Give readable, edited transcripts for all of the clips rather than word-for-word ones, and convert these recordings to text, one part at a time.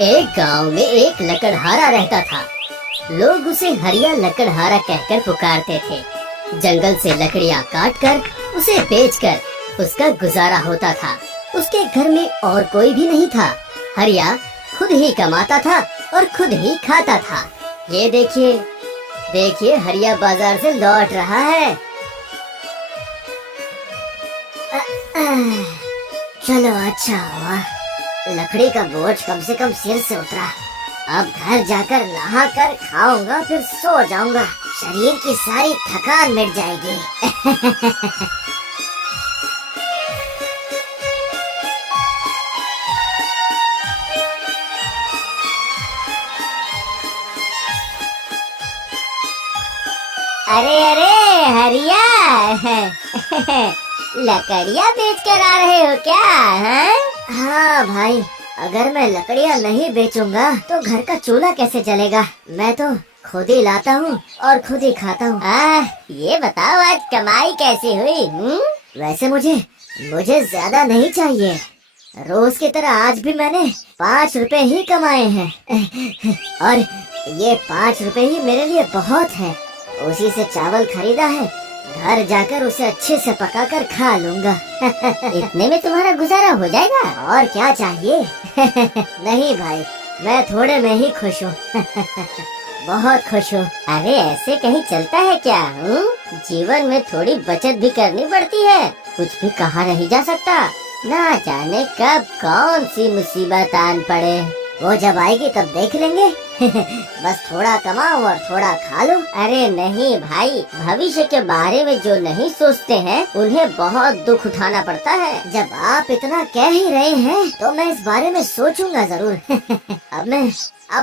एक गांव में एक लकड़हारा रहता था। लोग उसे हरिया लकड़हारा कहकर पुकारते थे। जंगल से लकड़ियां काटकर उसे बेचकर उसका गुजारा होता था। उसके घर में और कोई भी नहीं था। हरिया खुद ही कमाता था और खुद ही खाता था। ये देखिए, देखिए हरिया बाजार से लौट रहा है। चलो अच्छा हुआ, लकड़ी का बोझ कम से कम सिर से उतरा। अब घर जाकर नहा कर खाऊंगा, फिर सो जाऊंगा। शरीर की सारी थकान मिट जाएगी। अरे अरे हरिया, लकड़ियाँ बेच कर आ रहे हो क्या? हाँ भाई, अगर मैं लकड़ियाँ नहीं बेचूंगा तो घर का चूल्हा कैसे जलेगा? मैं तो खुद ही लाता हूँ और खुद ही खाता हूँ। ये बताओ आज कमाई कैसी हुई? वैसे मुझे ज्यादा नहीं चाहिए। रोज की तरह आज भी मैंने 5 रुपए ही कमाए हैं। और ये 5 रुपए ही मेरे लिए बहुत है। उसी से चावल खरीदा है, घर जाकर उसे अच्छे से पकाकर खा लूंगा। इतने में तुम्हारा गुजारा हो जाएगा? और क्या चाहिए? नहीं भाई, मैं थोड़े में ही खुश हूँ। बहुत खुश हूँ। अरे ऐसे कहीं चलता है क्या? जीवन में थोड़ी बचत भी करनी पड़ती है। कुछ भी कहा नहीं जा सकता। ना जाने कब कौन सी मुसीबत आन पड़े। वो जब आएगी तब देख लेंगे। बस थोड़ा कमाओ और थोड़ा खा लो। अरे नहीं भाई, भविष्य के बारे में जो नहीं सोचते हैं उन्हें बहुत दुख उठाना पड़ता है। जब आप इतना कह ही रहे हैं तो मैं इस बारे में सोचूंगा जरूर। अब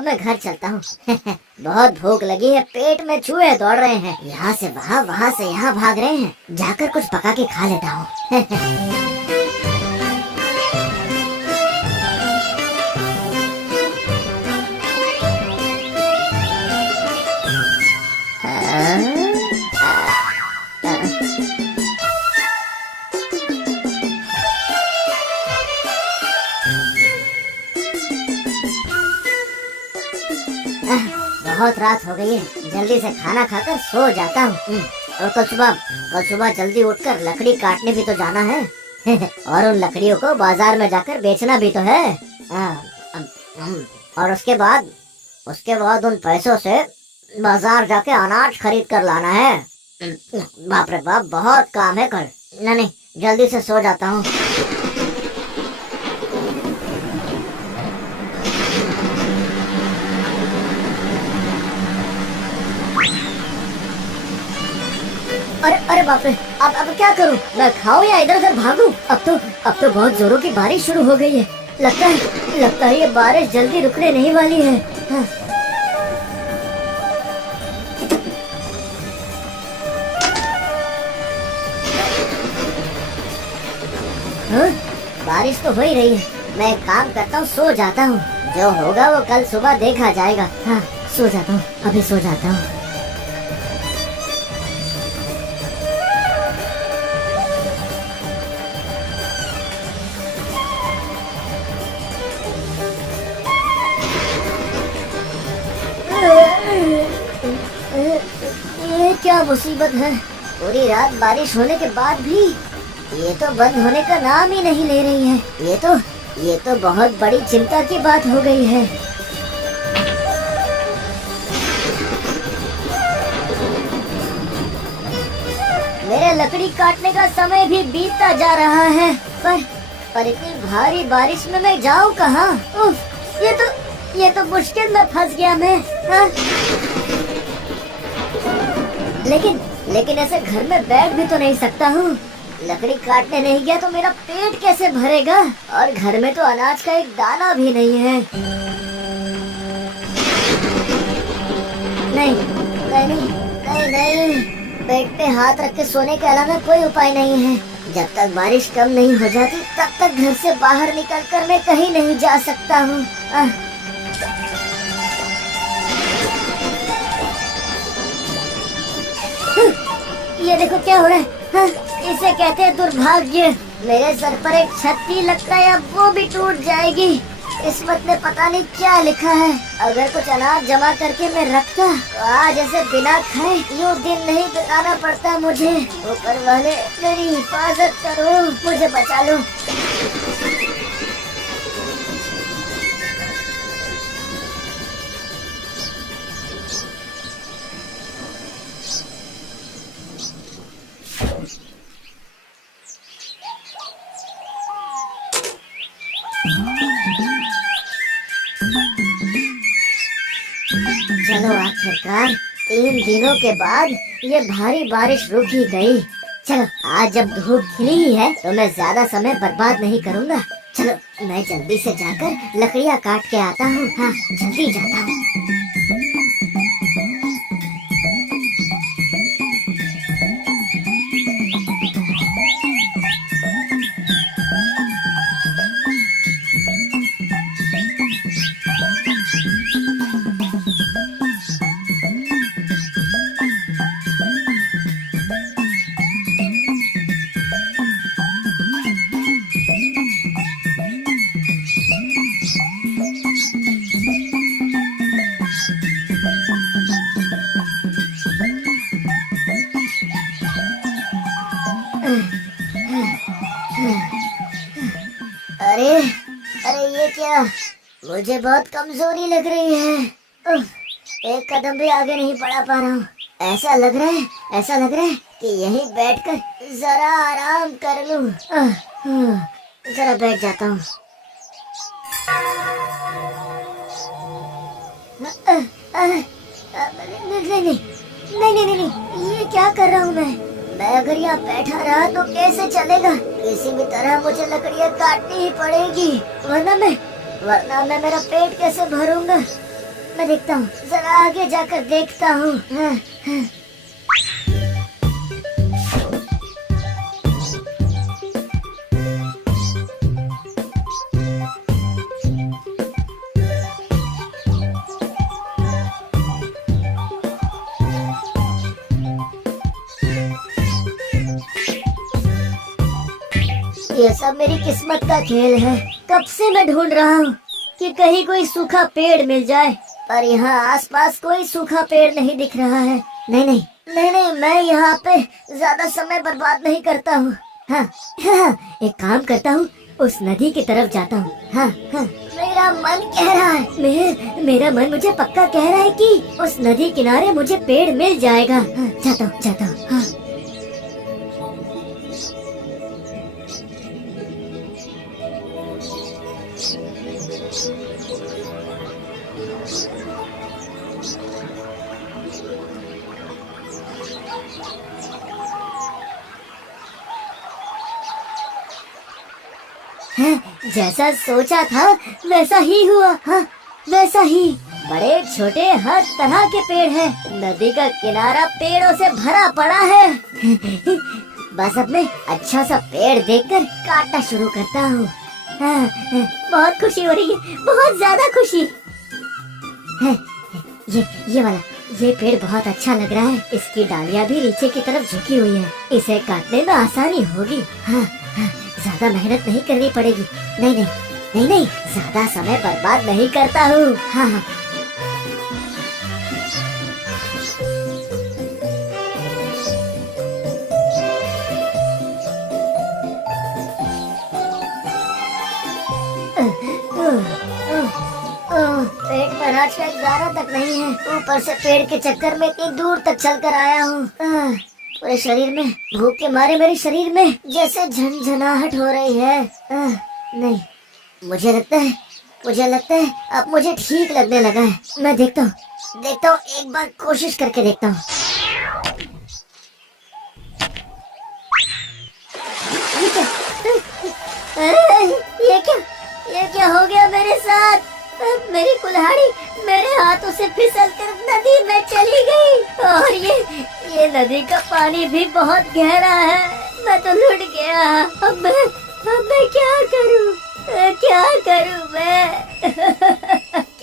मैं घर चलता हूँ। बहुत भूख लगी है, पेट में चूहे दौड़ रहे हैं। यहाँ से वहाँ, वहाँ से यहाँ भाग रहे हैं। जाकर कुछ पका के खा लेता हूँ। बहुत रात हो गई है, जल्दी से खाना खाकर सो जाता हूँ। और कल सुबह जल्दी उठकर लकड़ी काटने भी तो जाना है। और उन लकड़ियों को बाजार में जाकर बेचना भी तो है। और उसके बाद उन पैसों से बाजार जाके अनाज खरीद कर लाना है। बाप रे बाप, बहुत काम है कल। नहीं, जल्दी से सो जाता हूँ। अरे बाप रे, अब क्या करूं? मैं खाऊं या इधर उधर भागूं? अब तो बहुत जोरों की बारिश शुरू हो गई है। लगता है ये बारिश जल्दी रुकने नहीं वाली है। हाँ, बारिश तो हो ही रही है। मैं एक काम करता हूँ, सो जाता हूँ। जो होगा वो कल सुबह देखा जाएगा। हाँ, सो जाता हूँ, अभी सो जाता हूँ। ये क्या मुसीबत है? पूरी रात बारिश होने के बाद भी ये तो बंद होने का नाम ही नहीं ले रही है। ये तो बहुत बड़ी चिंता की बात हो गई है। मेरे लकड़ी काटने का समय भी बीतता जा रहा है। पर इतनी भारी बारिश में मैं जाऊँ कहाँ? ये तो मुश्किल में फंस गया मैं। हाँ? लेकिन ऐसे घर में बैठ भी तो नहीं सकता हूँ। लकड़ी काटने नहीं गया तो मेरा पेट कैसे भरेगा? और घर में तो अनाज का एक दाना भी नहीं है। नहीं, पेट पे हाथ रख के सोने के अलावा कोई उपाय नहीं है। जब तक बारिश कम नहीं हो जाती तब तक घर से बाहर निकलकर मैं कहीं नहीं जा सकता हूँ। ये देखो क्या हो रहा है। हाँ, इसे कहते हैं दुर्भाग्य। मेरे सर पर एक छतरी लगता है, अब वो भी टूट जाएगी। किस्मत में पता नहीं क्या लिखा है। अगर कुछ अनाज जमा करके मैं रखता तो आज ऐसे बिना खाए यूँ दिन नहीं बिताना पड़ता मुझे। ऊपर वाले मेरी हिफाजत करो, मुझे बचा लो। चलो आखिरकार 3 दिनों के बाद ये भारी बारिश रुक ही गई। चलो आज जब धूप खिली ही है तो मैं ज्यादा समय बर्बाद नहीं करूँगा। चलो मैं जल्दी से जाकर लकड़ियाँ काट के आता हूँ। हाँ जल्दी जाता हूँ। अरे अरे ये क्या, मुझे बहुत कमजोरी लग रही है। एक कदम भी आगे नहीं बढ़ा पा रहा हूँ। ऐसा लग रहा है कि यहीं बैठकर जरा आराम कर लूं। जरा बैठ जाता हूँ। नहीं, ये क्या कर रहा हूँ मैं अगर यहाँ बैठा रहा तो कैसे चलेगा। किसी भी तरह मुझे लकड़ियाँ काटनी ही पड़ेगी, वरना मैं मेरा पेट कैसे भरूंगा। मैं देखता हूँ, जरा आगे जाकर देखता हूँ। ये सब मेरी किस्मत का खेल है। कब से मैं ढूंढ रहा हूँ कि कहीं कोई सूखा पेड़ मिल जाए, पर यहाँ आसपास कोई सूखा पेड़ नहीं दिख रहा है। नहीं, मैं यहाँ पे ज्यादा समय बर्बाद नहीं करता हूँ। हाँ, एक काम करता हूँ, उस नदी की तरफ जाता हूँ। हाँ, मेरा मन कह रहा है, मेरा मन मुझे पक्का कह रहा है कि उस नदी किनारे मुझे पेड़ मिल जाएगा। हाँ, जाता हूँ। हाँ। जैसा सोचा था वैसा ही हुआ। हाँ, वैसा ही बड़े छोटे हर तरह के पेड़ हैं। नदी का किनारा पेड़ों से भरा पड़ा है। बस अब मैं अच्छा सा पेड़ देखकर काटना शुरू करता हूँ। बहुत खुशी हो रही है, बहुत ज्यादा खुशी। ये वाला ये पेड़ बहुत अच्छा लग रहा है। इसकी डालियाँ भी नीचे की तरफ झुकी हुई है। इसे काटने में आसानी होगी। हाँ, ज्यादा मेहनत नहीं करनी पड़ेगी। नहीं, ज्यादा समय बर्बाद नहीं करता हूँ। हाँ। पेट में अनाज का गारा तक नहीं है, ऊपर से पेड़ के चक्कर में इतनी दूर तक चल कर आया हूँ। पूरे शरीर में भूख के मारे मेरे शरीर में जैसे झनझनाहट हो रही है। नहीं, मुझे लगता है अब मुझे ठीक लगने लगा है। मैं देखता हूँ एक बार कोशिश करके देखता हूँ। ये क्या हो गया मेरे साथ? मेरी कुल्हाड़ी मेरे हाथों से फिसल कर नदी में चली गई, और ये नदी का पानी भी बहुत गहरा है। मैं तो लुट गया। अब मैं क्या करूं मैं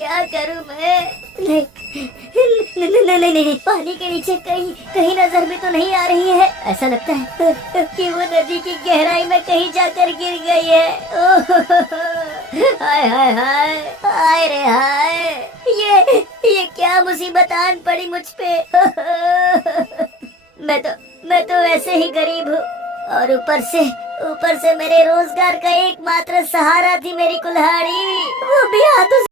क्या करूं मैं? नहीं नहीं, पानी के नीचे कहीं कहीं नजर भी तो नहीं आ रही है। ऐसा लगता है कि वो नदी की गहराई में कहीं जाकर गिर गई है। हाय हाय हाय, हाय रे हाय, ये क्या मुसीबत आन पड़ी मुझ पे। मैं तो वैसे ही गरीब हूँ, और ऊपर से मेरे रोजगार का एकमात्र सहारा थी मेरी कुल्हाड़ी, वो भी हाथों